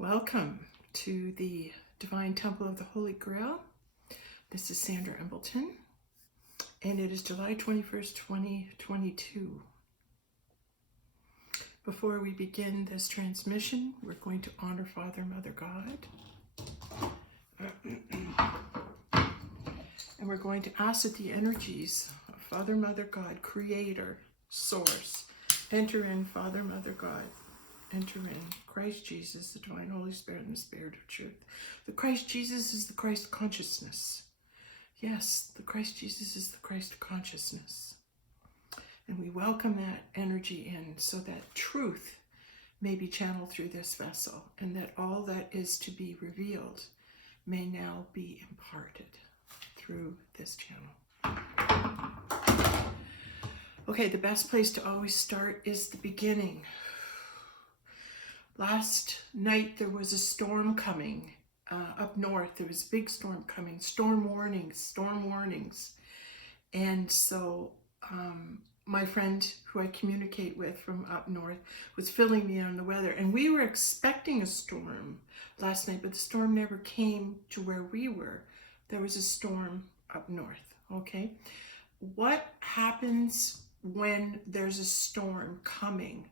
Welcome to the Divine Temple of the Holy Grail. This is Sandra Embleton, and it is July 21st, 2022. Before we begin this transmission, we're going to honor Father, Mother, God. And we're going to ask that the energies of Father, Mother, God, Creator, Source, enter in Father, Mother, God. Enter in Christ Jesus, the Divine Holy Spirit, and the Spirit of Truth. The Christ Jesus is the Christ consciousness. Yes, the Christ Jesus is the Christ consciousness. And we welcome that energy in so that truth may be channeled through this vessel, and that all that is to be revealed may now be imparted through this channel. Okay, the best place to always start is the beginning. Last night there was a storm coming up north. There was a big storm coming, storm warnings. And so my friend who I communicate with from up north was filling me in on the weather. And we were expecting a storm last night, but the storm never came to where we were. There was a storm up north, okay? What happens when there's a storm coming?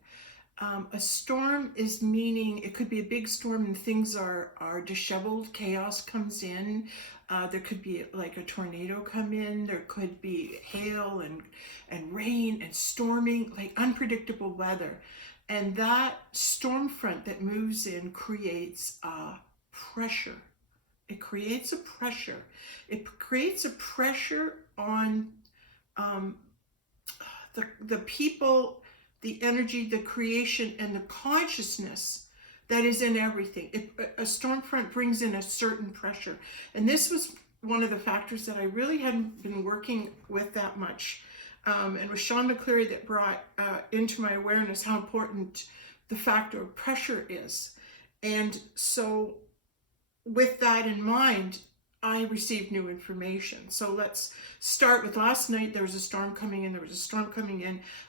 A storm is meaning it could be a big storm and things are disheveled, chaos comes in. There could be like a tornado come in. There could be hail and rain and storming, like unpredictable weather. And that storm front that moves in creates pressure. It creates a pressure. It creates a pressure on the people, the energy, the creation, and the consciousness that is in everything. A storm front brings in a certain pressure. And this was one of the factors that I really hadn't been working with that much. And it was Sean McCleary that brought into my awareness how important the factor of pressure is. And so with that in mind, I received new information. So let's start with last night. There was a storm coming in,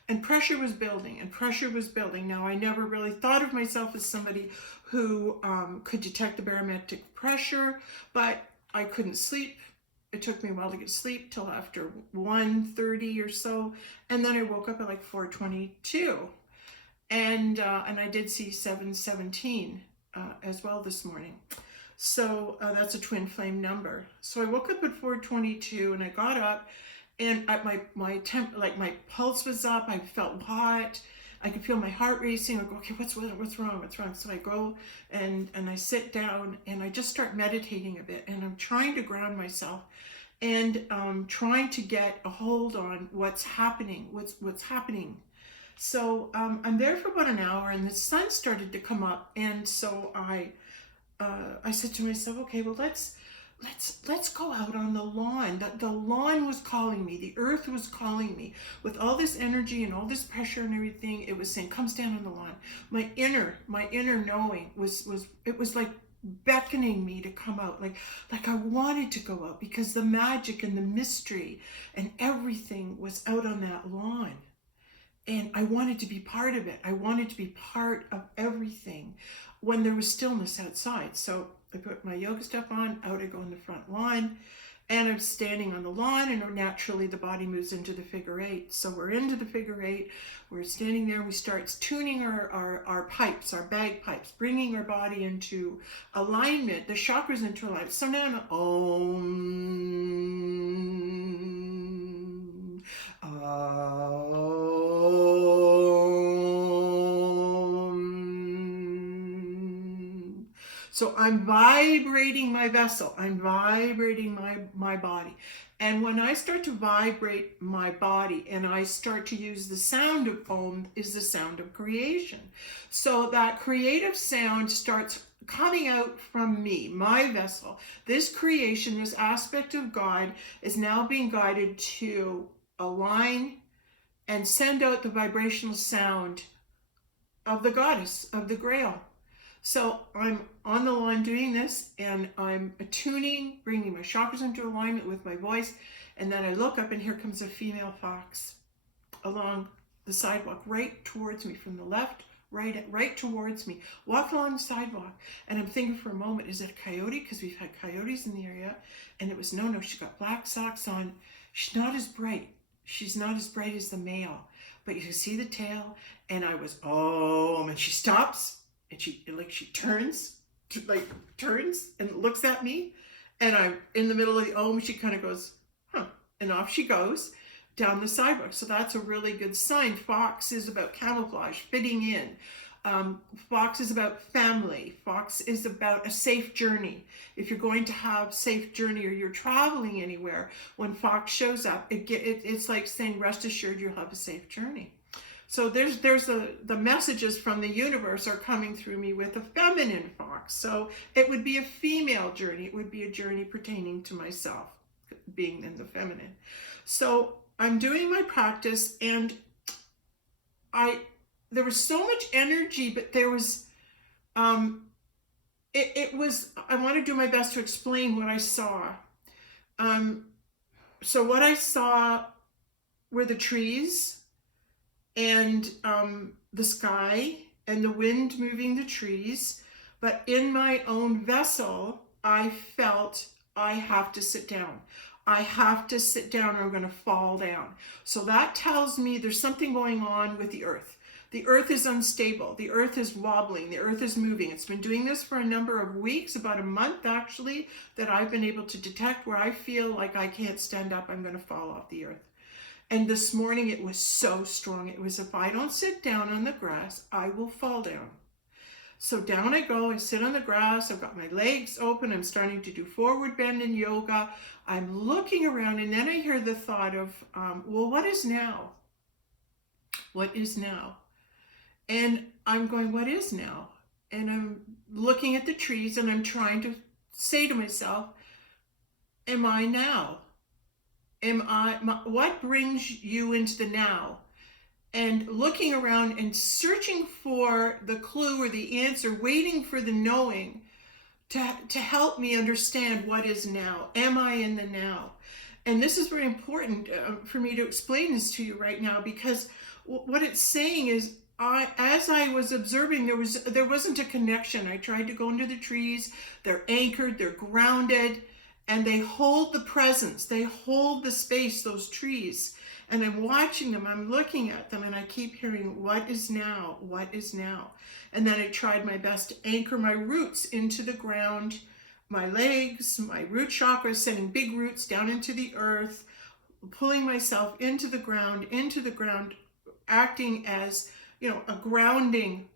and pressure was building. Now, I never really thought of myself as somebody who could detect the barometric pressure, but I couldn't sleep. It took me a while to get sleep till after 1:30 or so. And then I woke up at like 4:22. And I did see 717 as well this morning. So that's a twin flame number. So I woke up at 4:22 and I got up, and my pulse was up. I felt hot. I could feel my heart racing. I go, okay, what's wrong? So I go and I sit down and I just start meditating a bit, and I'm trying to ground myself and trying to get a hold on what's happening. So I'm there for about an hour, and the sun started to come up, and so I said to myself, okay, well, let's go out on the lawn. The lawn was calling me. The earth was calling me with all this energy and all this pressure and everything. It was saying, come stand on the lawn. My inner knowing was like beckoning me to come out. Like I wanted to go out because the magic and the mystery and everything was out on that lawn. And I wanted to be part of it. I wanted to be part of everything when there was stillness outside. So I put my yoga stuff on, out I go in the front lawn, and I'm standing on the lawn, and naturally the body moves into the figure eight. So we're into the figure eight, we're standing there, we start tuning our pipes, our bagpipes, bringing our body into alignment, the chakras into alignment. So now I'm So I'm vibrating my vessel. I'm vibrating my body. And when I start to vibrate my body and I start to use the sound of Om, is the sound of creation. So that creative sound starts coming out from me, my vessel. This creation, this aspect of God is now being guided to align and send out the vibrational sound of the goddess, of the Grail. So I'm on the lawn doing this, and I'm attuning, bringing my chakras into alignment with my voice, and then I look up, and here comes a female fox along the sidewalk right towards me from the left right towards me. Walk along the sidewalk, and I'm thinking for a moment, is it a coyote? Because we've had coyotes in the area, and it was no. She got black socks on. She's not as bright. She's not as bright as the male, but you can see the tail. And I was, and she stops, and she turns and looks at me, and I'm in the middle of the and she kind of goes, huh, and off she goes down the sidewalk. So that's a really good sign. Fox is about camouflage, fitting in. Fox is about family. Fox is about a safe journey. If you're going to have safe journey or you're traveling anywhere, when Fox shows up, it's like saying, rest assured you'll have a safe journey. So the messages from the universe are coming through me with a feminine fox. So it would be a female journey. It would be a journey pertaining to myself, being in the feminine. So I'm doing my practice, and there was so much energy, but there was, it was, I want to do my best to explain what I saw. So what I saw were the trees and the sky and the wind moving the trees. But in my own vessel, I felt I have to sit down. I have to sit down or I'm going to fall down. So that tells me there's something going on with the earth. The earth is unstable. The earth is wobbling. The earth is moving. It's been doing this for a number of weeks, about a month actually, that I've been able to detect where I feel like I can't stand up. I'm going to fall off the earth. And this morning it was so strong. It was, if I don't sit down on the grass, I will fall down. So down I go, I sit on the grass, I've got my legs open, I'm starting to do forward bend in yoga. I'm looking around, and then I hear the thought of, well, what is now? What is now? And I'm going, what is now? And I'm looking at the trees, and I'm trying to say to myself, am I now? What brings you into the now? And looking around and searching for the clue or the answer, waiting for the knowing to help me understand what is now. Am I in the now? And this is very important for me to explain this to you right now, because what it's saying is, as I was observing, there wasn't a connection. I tried to go into the trees. They're anchored, they're grounded, and they hold the presence. They hold the space, those trees. And I'm watching them, I'm looking at them, and I keep hearing, what is now? What is now? And then I tried my best to anchor my roots into the ground, my legs, my root chakra, sending big roots down into the earth, pulling myself into the ground, acting as, a grounding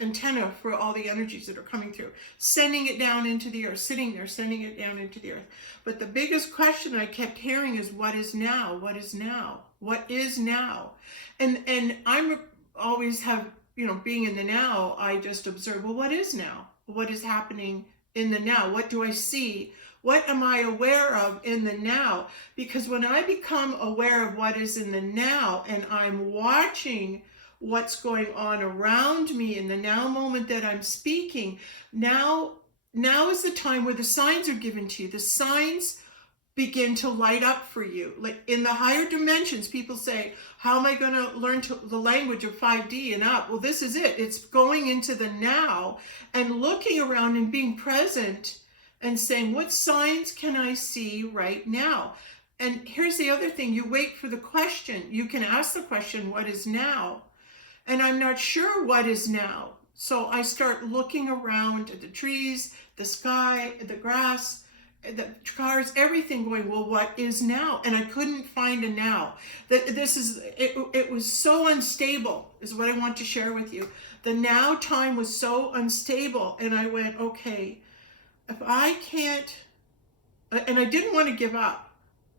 antenna for all the energies that are coming through, sending it down into the earth, sitting there, sending it down into the earth. But the biggest question I kept hearing is, what is now? What is now? What is now? And I'm always have, being in the now, I just observe, well, what is now? What is happening in the now? What do I see? What am I aware of in the now? Because when I become aware of what is in the now, and I'm watching what's going on around me in the now moment that I'm speaking, now is the time where the signs are given to you. The signs begin to light up for you. Like in the higher dimensions, people say, how am I going to learn the language of 5D and up? Well, this is it. It's going into the now and looking around and being present and saying, what signs can I see right now? And here's the other thing. You wait for the question. You can ask the question, what is now? And I'm not sure what is now. So I start looking around at the trees, the sky, the grass, the cars, everything, going, well, what is now? And I couldn't find a now. It was so unstable, is what I want to share with you. The now time was so unstable. And I went, okay, if I can't, and I didn't want to give up.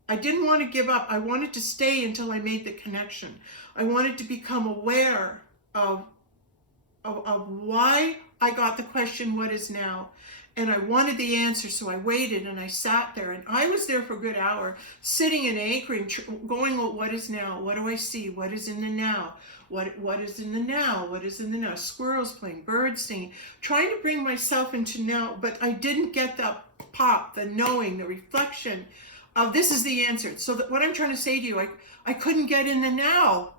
I wanted to stay until I made the connection. I wanted to become aware of why I got the question, what is now? And I wanted the answer, so I waited and I sat there, and I was there for a good hour, sitting and anchoring, going, well, what is now? What do I see? What is in the now? What is in the now? What is in the now? Squirrels playing, birds singing, trying to bring myself into now, but I didn't get the pop, the knowing, the reflection of this is the answer. So what I'm trying to say to you, I couldn't get in the now.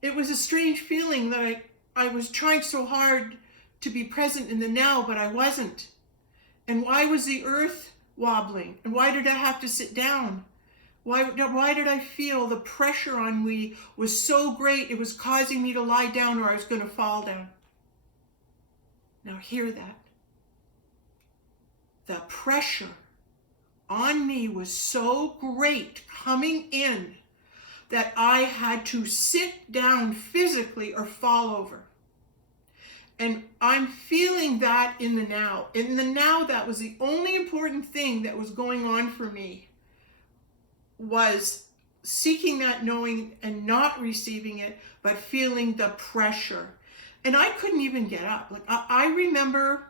It was a strange feeling that I was trying so hard to be present in the now, but I wasn't. And why was the earth wobbling? And why did I have to sit down? Why did I feel the pressure on me was so great it was causing me to lie down or I was going to fall down? Now hear that. The pressure on me was so great coming in that I had to sit down physically or fall over. And I'm feeling that in the now. In the now, that was the only important thing that was going on for me, was seeking that knowing and not receiving it, but feeling the pressure. And I couldn't even get up. Like I remember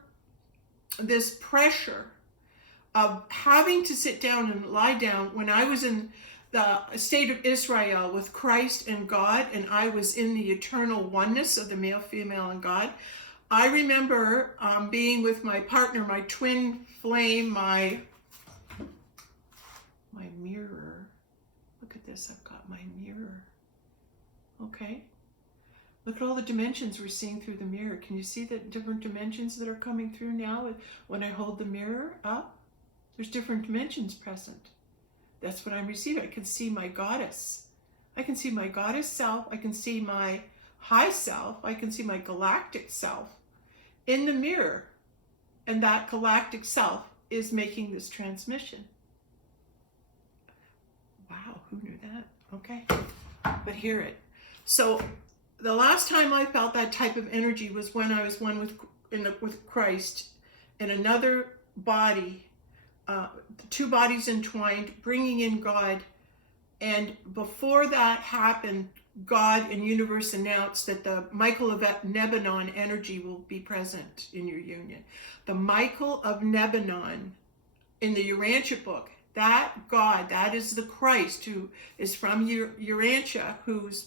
this pressure of having to sit down and lie down when I was in the state of Israel with Christ and God, and I was in the eternal oneness of the male, female, and God. I remember being with my partner, my twin flame, my mirror. Look at this, I've got my mirror. Okay. Look at all the dimensions we're seeing through the mirror. Can you see the different dimensions that are coming through now when I hold the mirror up? There's different dimensions present. That's what I'm receiving. I can see my goddess. I can see my goddess self. I can see my high self. I can see my galactic self in the mirror. And that galactic self is making this transmission. Wow, who knew that? Okay, but hear it. So the last time I felt that type of energy was when I was one with Christ in another body, two bodies entwined, bringing in God. And before that happened, God and universe announced that the Michael of Nebanon energy will be present in your union. The Michael of Nebanon in the Urantia book, that God, that is the Christ who is from Urantia, whose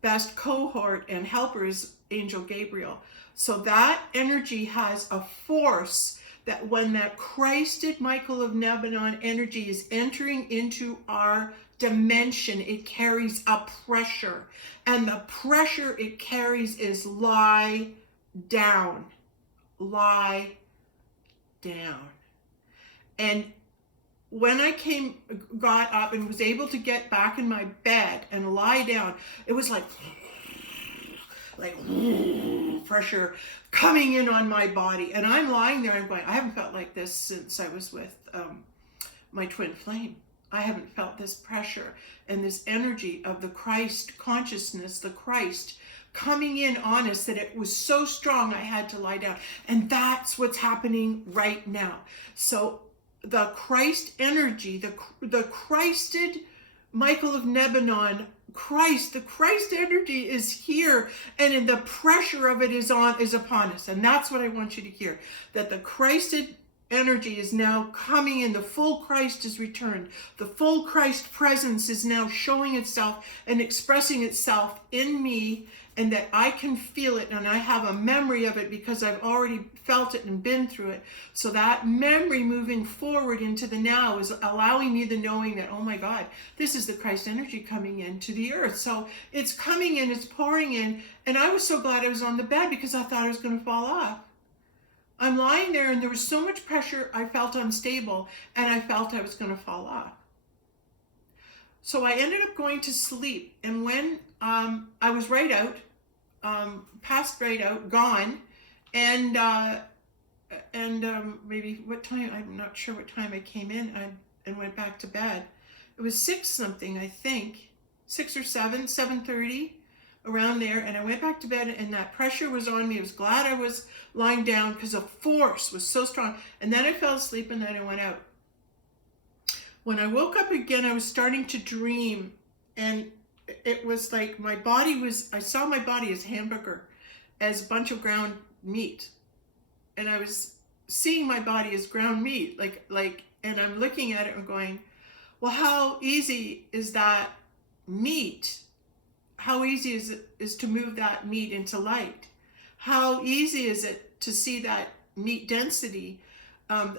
best cohort and helper is Angel Gabriel. So that energy has a force that when that Christed Michael of Nebanon energy is entering into our dimension, it carries a pressure. And the pressure it carries is lie down. Lie down. And when I got up and was able to get back in my bed and lie down, it was like pressure coming in on my body. And I'm lying there, I'm going, I haven't felt like this since I was with my twin flame. I haven't felt this pressure and this energy of the Christ consciousness, the Christ coming in on us, that it was so strong I had to lie down. And that's what's happening right now. So the Christ energy, the Christed Michael of Nebanon, the Christ energy is here, and the pressure of it is upon us. And that's what I want you to hear, that the Christed energy is now coming in. The full Christ is returned. The full Christ presence is now showing itself and expressing itself in me, and that I can feel it, and I have a memory of it because I've already felt it and been through it. So that memory moving forward into the now is allowing me the knowing that, oh my God, this is the Christ energy coming into the earth. So it's coming in, it's pouring in, and I was so glad I was on the bed because I thought I was going to fall off. I'm lying there and there was so much pressure, I felt unstable, and I felt I was going to fall off. So I ended up going to sleep, and when I was right out, passed right out, gone, and maybe what time, I'm not sure what time I came in and went back to bed. It was 6 something, I think, 6 or 7:30, around there, and I went back to bed, and that pressure was on me. I was glad I was lying down because the force was so strong. And then I fell asleep, and then I went out. When I woke up again, I was starting to dream, and it was like I saw my body as hamburger, as a bunch of ground meat. And I was seeing my body as ground meat, and I'm looking at it and going, well, how easy is that meat? How easy is it to move that meat into light? How easy is it to see that meat density,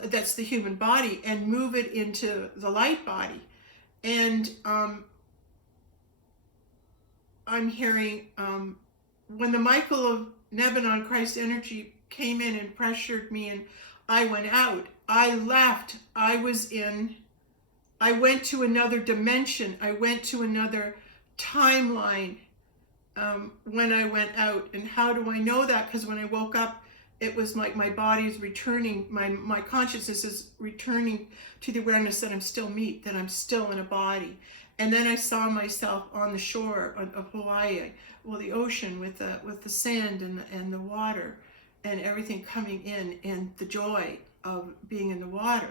that's the human body, and move it into the light body? And I'm hearing when the Michael of Nebanon, Christ energy, came in and pressured me, and I went out. I left. I went to another dimension. I went to another timeline when I went out. And how do I know that? Because when I woke up, it was like my body's returning, my consciousness is returning to the awareness that I'm still meat, that I'm still in a body. And then I saw myself on the shore of Hawaii, well, the ocean with the sand and the water and everything coming in, and the joy of being in the water.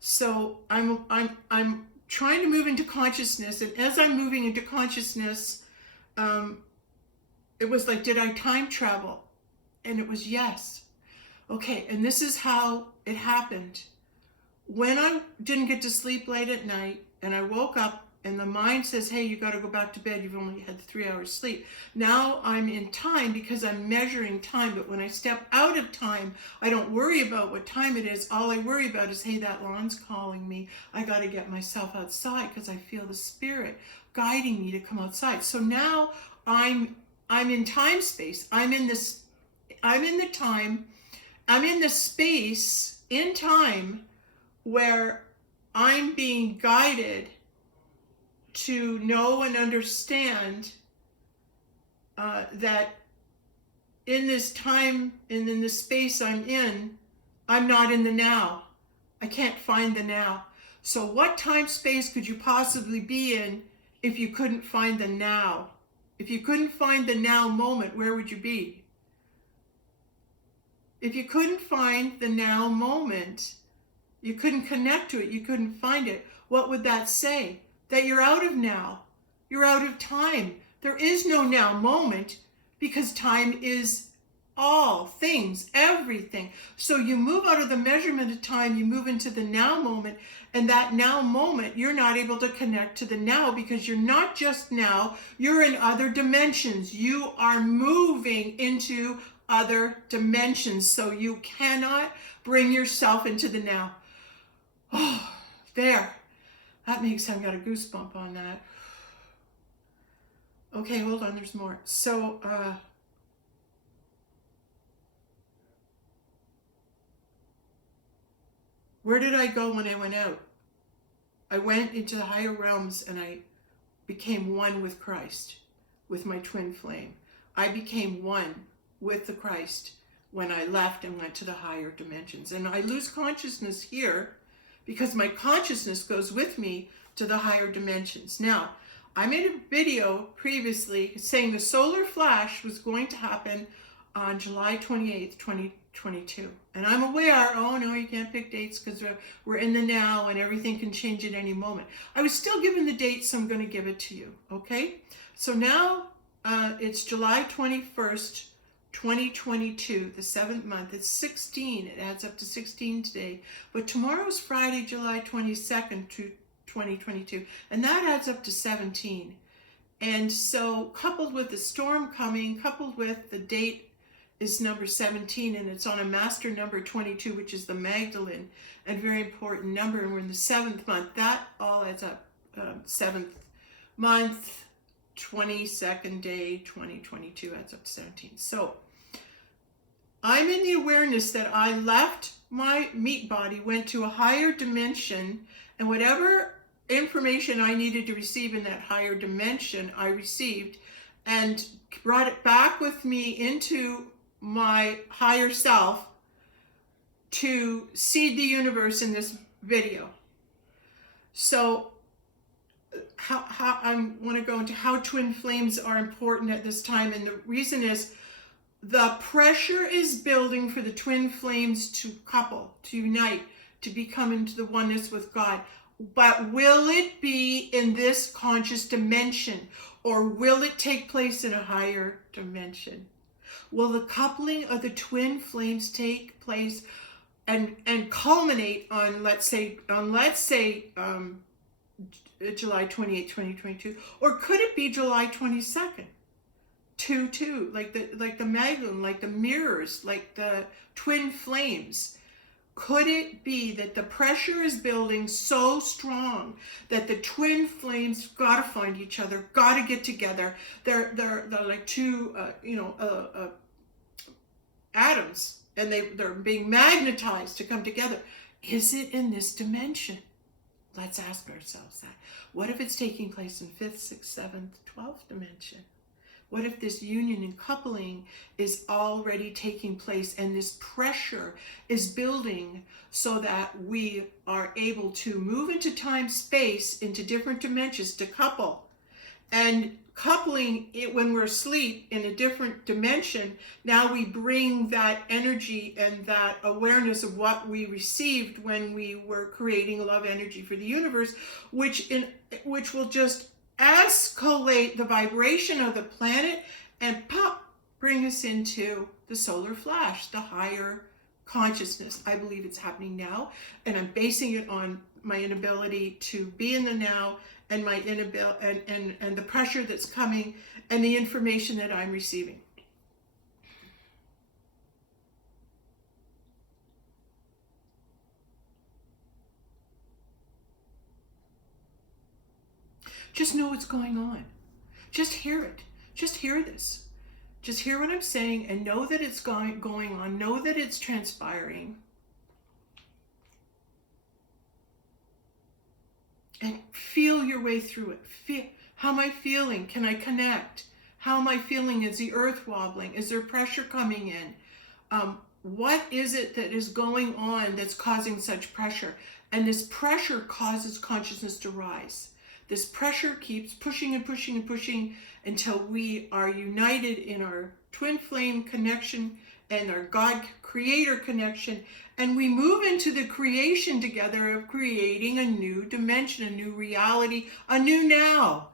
So I'm trying to move into consciousness, and as I'm moving into consciousness, it was like, did I time travel? And it was yes. Okay, and this is how it happened. When I didn't get to sleep late at night, and I woke up, and the mind says, hey, you got to go back to bed. You've only had 3 hours sleep. Now I'm in time because I'm measuring time. But when I step out of time, I don't worry about what time it is. All I worry about is, hey, that lawn's calling me. I got to get myself outside because I feel the spirit guiding me to come outside. So now I'm in time space. I'm in the space in time where I'm being guided to know and understand that in this time and in this space I'm in, I'm not in the now. I can't find the now. So what time space could you possibly be in if you couldn't find the now? If you couldn't find the now moment, where would you be? If you couldn't find the now moment, you couldn't connect to it, you couldn't find it, what would that say? That you're out of now. You're out of time. There is no now moment because time is all things, everything. So you move out of the measurement of time, you move into the now moment, and that now moment, you're not able to connect to the now because you're not just now, you're in other dimensions. You are moving into other dimensions. So you cannot bring yourself into the now. Oh, there. That makes, I've got a goosebump on that. Okay, hold on, there's more. So, where did I go when I went out? I went into the higher realms and I became one with Christ, with my twin flame. I became one with the Christ when I left and went to the higher dimensions. And I lose consciousness here because my consciousness goes with me to the higher dimensions. Now, I made a video previously saying the solar flash was going to happen on July 28th, 2022. And I'm aware, oh no, you can't pick dates because we're in the now and everything can change at any moment. I was still given the date, so I'm going to give it to you, okay? So now it's July 21st, 2022, the 7th month. It's 16. It adds up to 16 today. But tomorrow's Friday, July 22nd, 2022. And that adds up to 17. And so coupled with the storm coming, coupled with the date is number 17, and it's on a master number 22, which is the Magdalene, and very important number. And we're in the 7th month. That all adds up. 7th month, 22nd day, 2022 adds up to 17. So I'm in the awareness that I left my meat body, went to a higher dimension, and whatever information I needed to receive in that higher dimension, I received and brought it back with me into my higher self to seed the universe in this video. So how I want to go into how twin flames are important at this time, and the reason is the pressure is building for the twin flames to couple, to unite, to become into the oneness with God. But will it be in this conscious dimension, or will it take place in a higher dimension? Will the coupling of the twin flames take place and culminate on, let's say July 28, 2022, or could it be July 22nd? 2-2, like the Magdalene, like the mirrors, like the twin flames. Could it be that the pressure is building so strong that the twin flames gotta find each other, gotta get together? They're like two, atoms, and they're being magnetized to come together. Is it in this dimension? Let's ask ourselves that. What if it's taking place in 5th, 6th, 7th, 12th dimension? What if this union and coupling is already taking place and this pressure is building so that we are able to move into time, space, into different dimensions to couple? And coupling it when we're asleep in a different dimension, now we bring that energy and that awareness of what we received when we were creating love energy for the universe, which will just escalate the vibration of the planet and pop, bring us into the solar flash, the higher consciousness. I believe it's happening now, and I'm basing it on my inability to be in the now, and my inability and the pressure that's coming and the information that I'm receiving. Just know what's going on. Just hear it. Just hear this. Just hear what I'm saying and know that it's going on. Know that it's transpiring. And feel your way through it. Feel, how am I feeling? Can I connect? How am I feeling? Is the earth wobbling? Is there pressure coming in? What is it that is going on that's causing such pressure? And this pressure causes consciousness to rise. This pressure keeps pushing and pushing and pushing until we are united in our twin flame connection and our God creator connection, and we move into the creation together of creating a new dimension, a new reality, a new now.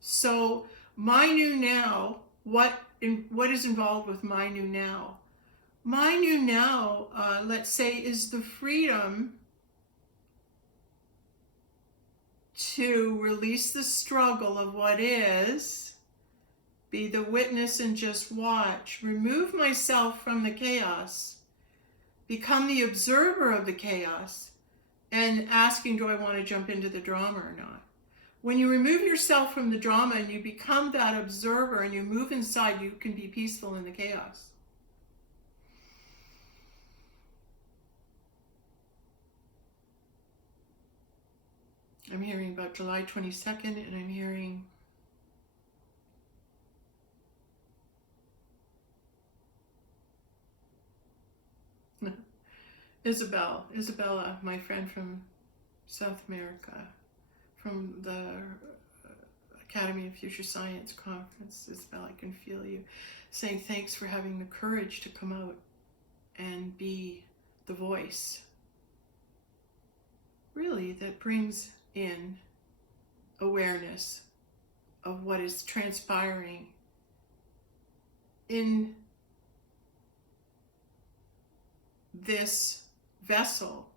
So my new now, what is involved with my new now? My new now, let's say, is the freedom to release the struggle of what is, be the witness and just watch, remove myself from the chaos, become the observer of the chaos, and asking, do I want to jump into the drama or not? When you remove yourself from the drama and you become that observer and you move inside, you can be peaceful in the chaos. I'm hearing about July 22nd, and I'm hearing Isabella, my friend from South America, from the Academy of Future Science Conference. Isabella, I can feel you saying thanks for having the courage to come out and be the voice, really, that brings in awareness of what is transpiring in this vessel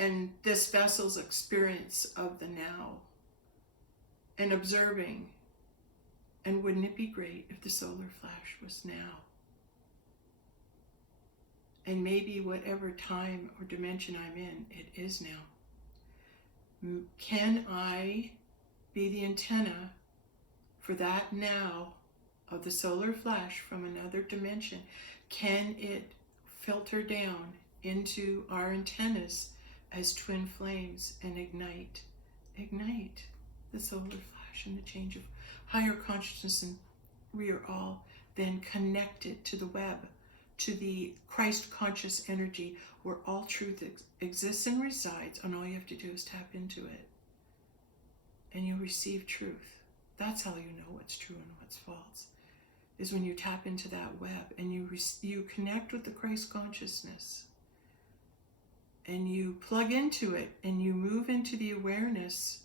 and this vessel's experience of the now, and observing. And wouldn't it be great if the solar flash was now? And maybe whatever time or dimension I'm in, it is now. Can I be the antenna for that now of the solar flash from another dimension? Can it filter down into our antennas as twin flames and ignite the solar flash and the change of higher consciousness? And we are all then connected to the web, to the Christ conscious energy where all truth exists and resides, and all you have to do is tap into it and you receive truth. That's how you know what's true and what's false, is when you tap into that web and you connect with the Christ consciousness and you plug into it and you move into the awareness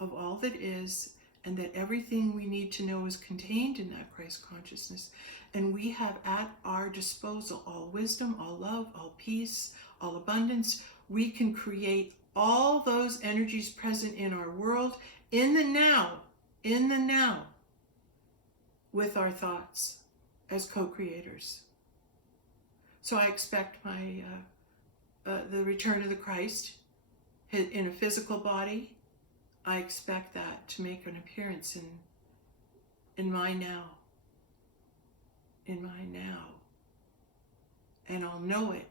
of all that is, and that everything we need to know is contained in that Christ consciousness. And we have at our disposal all wisdom, all love, all peace, all abundance. We can create all those energies present in our world in the now, with our thoughts as co-creators. So I expect the return of the Christ in a physical body. I expect that to make an appearance in my now. in my now. And I'll know it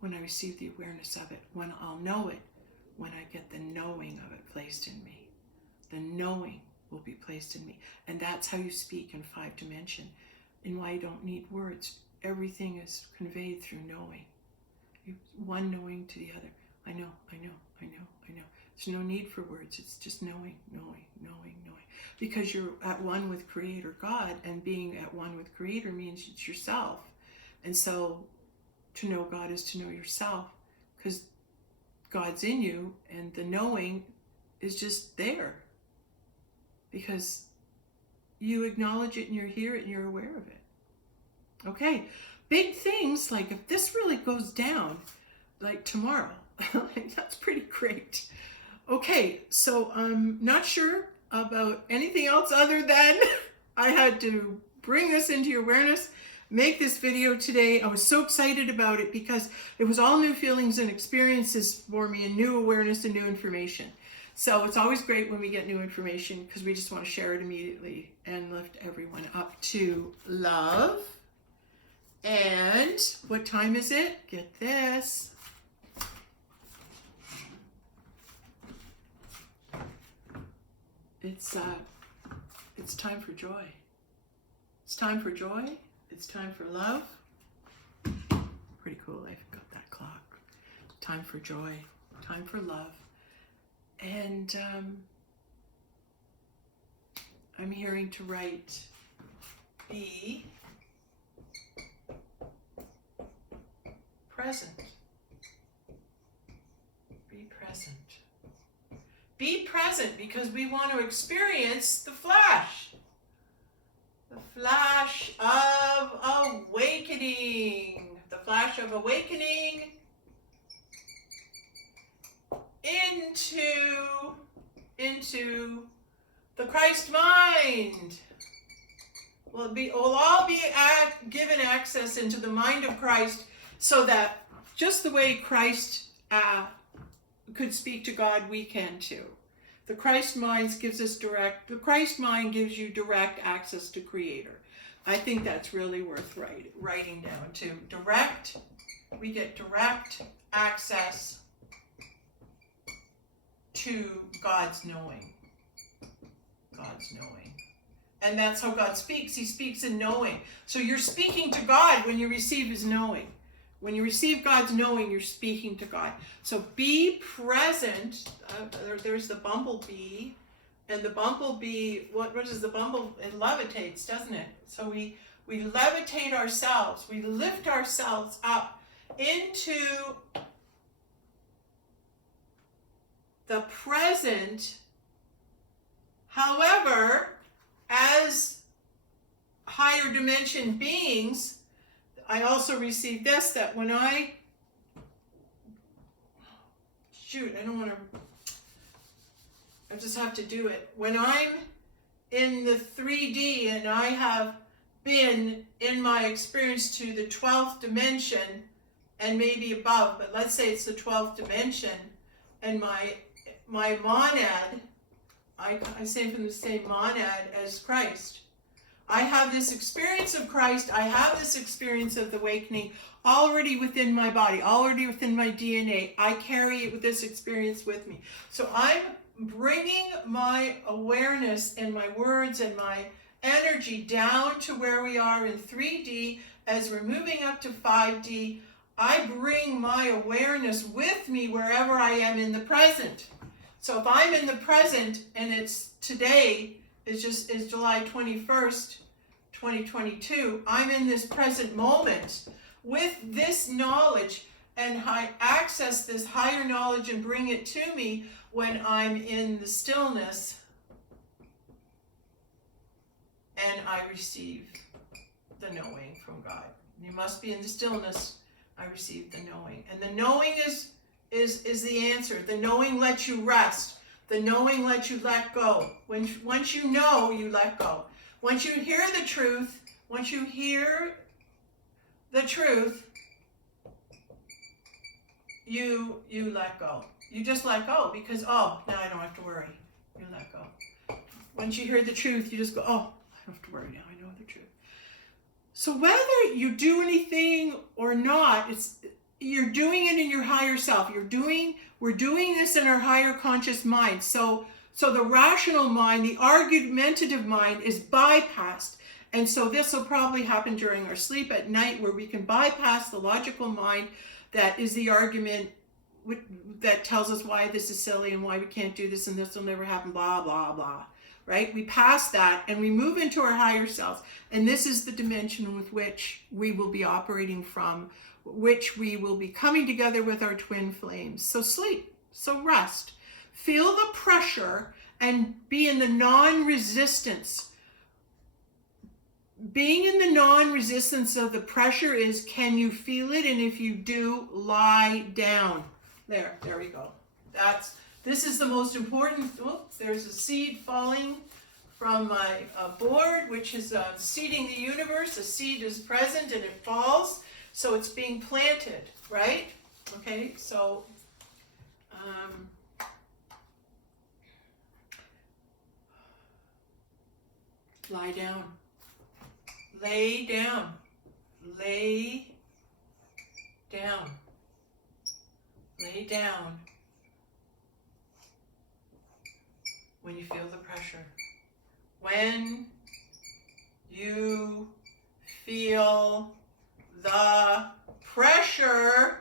when I receive the awareness of it. When I'll know it when I get the knowing of it placed in me. The knowing will be placed in me. And that's how you speak in 5 dimension. And why you don't need words. Everything is conveyed through knowing. One knowing to the other. I know. There's no need for words. It's just knowing. Because you're at one with Creator God, and being at one with Creator means it's yourself. And so to know God is to know yourself, because God's in you, and the knowing is just there. Because you acknowledge it and you hear it and you're aware of it. Okay, big things, like if this really goes down, like tomorrow, that's pretty great. Okay, so I'm not sure about anything else other than I had to bring this into your awareness, make this video today. I was so excited about it because it was all new feelings and experiences for me, and new awareness and new information. So it's always great when we get new information, because we just want to share it immediately and lift everyone up to love. And what time is it? Get this. It's time for joy. It's time for joy. It's time for love. Pretty cool. I've got that clock. Time for joy. Time for love. And I'm hearing to write be present. Be present. Be present, because we want to experience the flash. The flash of awakening. The flash of awakening into the Christ mind. We'll all be given access into the mind of Christ, so that just the way Christ could speak to God, we can too. The Christ mind gives you direct access to Creator. I think that's really worth writing down too. We get direct access to God's knowing. God's knowing. And that's how God speaks. He speaks in knowing. So you're speaking to God when you receive His knowing. When you receive God's knowing, you're speaking to God. So be present. There's the bumblebee. And the bumblebee, what is the bumblebee? It levitates, doesn't it? So we levitate ourselves. We lift ourselves up into the present. However, as higher dimension beings, I also received this, that when I just have to do it. When I'm in the 3D and I have been in my experience to the 12th dimension and maybe above, but let's say it's the 12th dimension, and my monad, I say from the same monad as Christ. I have this experience of Christ. I have this experience of the awakening already within my body, already within my DNA. I carry this experience with me. So I'm bringing my awareness and my words and my energy down to where we are in 3D. As we're moving up to 5D, I bring my awareness with me wherever I am in the present. So if I'm in the present, and it's today, is July 21st, 2022, I'm in this present moment with this knowledge, and I access this higher knowledge and bring it to me when I'm in the stillness, and I receive the knowing from God. You must be in the stillness. I receive the knowing, and the knowing is the answer. The knowing lets you rest. The knowing lets you let go. Once you know, you let go. Once you hear the truth, you let go. You just let go, because, now I don't have to worry. You let go. Once you hear the truth, you just go, I don't have to worry now. I know the truth. So whether you do anything or not, you're doing it in your higher self. We're doing this in our higher conscious mind. So the rational mind, the argumentative mind is bypassed. And so this will probably happen during our sleep at night, where we can bypass the logical mind that is the argument that tells us why this is silly and why we can't do this and this will never happen, blah, blah, blah. Right? We pass that and we move into our higher selves. And this is the dimension with which we will be operating from, which we will be coming together with our twin flames. So sleep, so rest. Feel the pressure and be in the non-resistance. Being in the non-resistance of the pressure is, can you feel it? And if you do, lie down. There we go. This is the most important. Oops, there's a seed falling from my board, which is seeding the universe. A seed is present and it falls, so it's being planted, right? Okay, so lie down. Lay down. Lay down. Lay down. When you feel the pressure. When you feel the pressure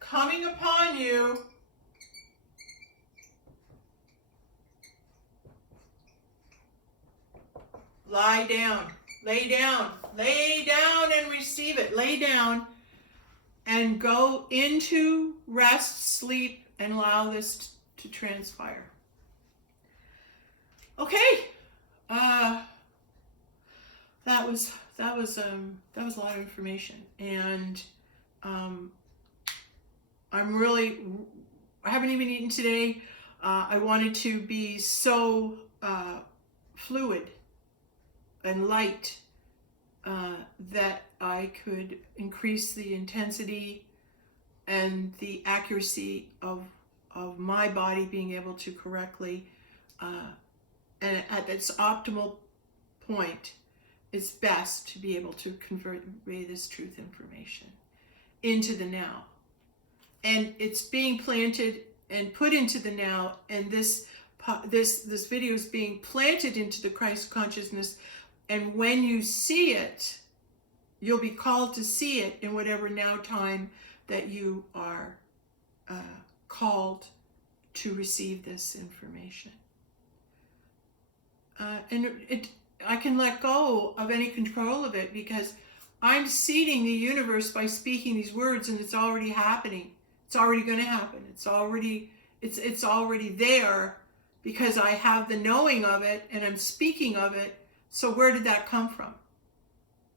coming upon you, lie down, lay down, lay down and receive it. Lay down and go into rest, sleep, and allow this to transpire. Okay, that was a lot of information, and I haven't even eaten today. I wanted to be so fluid and light that I could increase the intensity and the accuracy of my body being able to correctly, and at its optimal point, it's best to be able to convey this truth information into the now. And it's being planted and put into the now, and this video is being planted into the Christ consciousness, and when you see it, you'll be called to see it in whatever now time that you are called to receive this information. I can let go of any control of it, because I'm seeding the universe by speaking these words, and it's already happening. It's already going to happen. It's already there, because I have the knowing of it and I'm speaking of it. So where did that come from?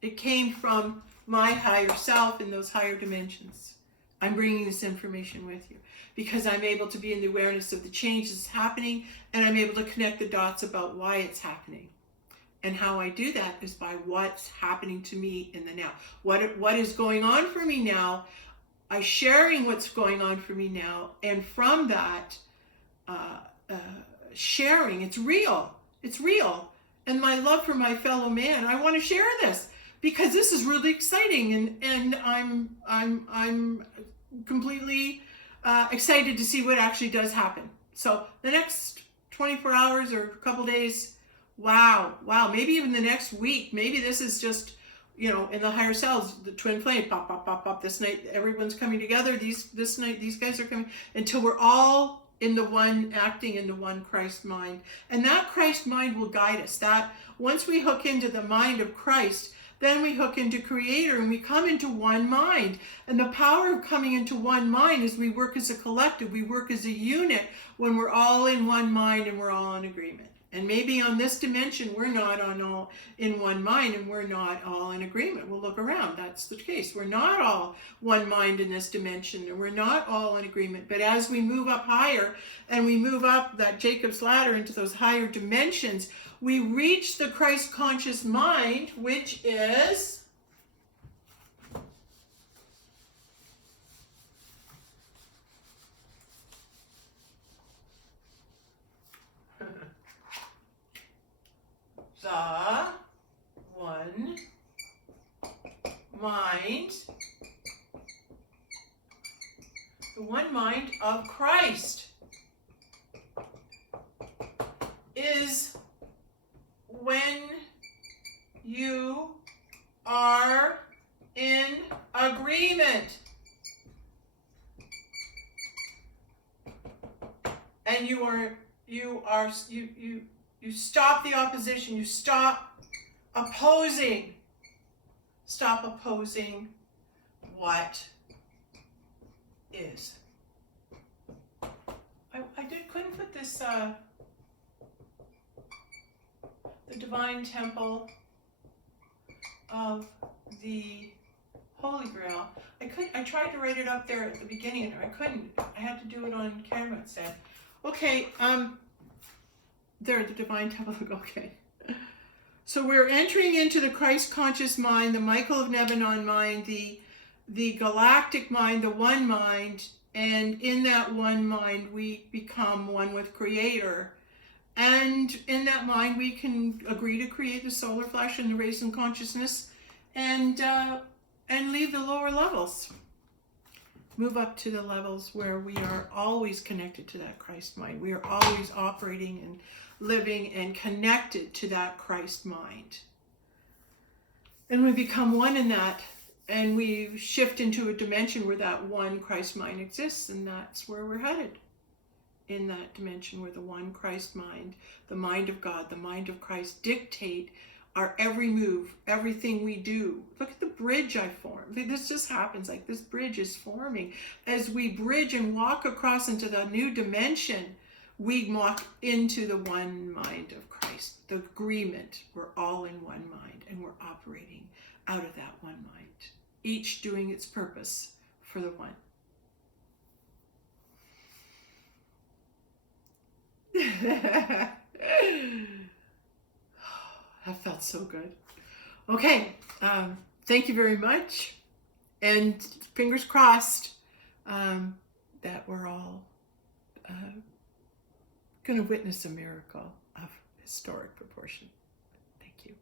It came from my higher self in those higher dimensions. I'm bringing this information with you because I'm able to be in the awareness of the change that's happening, and I'm able to connect the dots about why it's happening. And how I do that is by what's happening to me in the now. What is going on for me now, I'm sharing what's going on for me now, and from that sharing, it's real. And my love for my fellow man, I want to share this because this is really exciting, and I'm completely excited to see what actually does happen. So the next 24 hours or a couple days, wow, maybe even the next week, maybe this is just, in the higher selves, the twin flame, pop. This night, everyone's coming together. This night, these guys are coming, until we're all in the one, acting in the one Christ mind. And that Christ mind will guide us. That once we hook into the mind of Christ, then we hook into Creator, and we come into one mind. And the power of coming into one mind is we work as a collective, we work as a unit when we're all in one mind and we're all in agreement. And maybe on this dimension, we're not all in one mind and we're not all in agreement. We'll look around. That's the case. We're not all one mind in this dimension, and we're not all in agreement. But as we move up higher and we move up that Jacob's ladder into those higher dimensions, we reach the Christ conscious mind, which is the one mind, the one mind of Christ, is when you are in agreement and you stop the opposition, you stop opposing what is. Couldn't put this the divine temple of the Holy Grail. I tried to write it up there at the beginning and I couldn't. I had to do it on camera instead. Okay, there, the divine temple, okay. So we're entering into the Christ conscious mind, the Michael of Nebanon mind, the galactic mind, the one mind, and in that one mind we become one with Creator. And in that mind we can agree to create the solar flash and the rays in consciousness and leave the lower levels. Move up to the levels where we are always connected to that Christ mind. We are always operating and living and connected to that Christ mind. And we become one in that, and we shift into a dimension where that one Christ mind exists, and that's where we're headed. In that dimension where the one Christ mind, the mind of God, the mind of Christ dictate our every move, everything we do. Look at the bridge I formed. This just happens, like this bridge is forming. As we bridge and walk across into the new dimension, we walk into the one mind of Christ, the agreement. We're all in one mind and we're operating out of that one mind, each doing its purpose for the one. That felt so good. Okay, thank you very much. And fingers crossed that we're all going to witness a miracle of historic proportion. Thank you.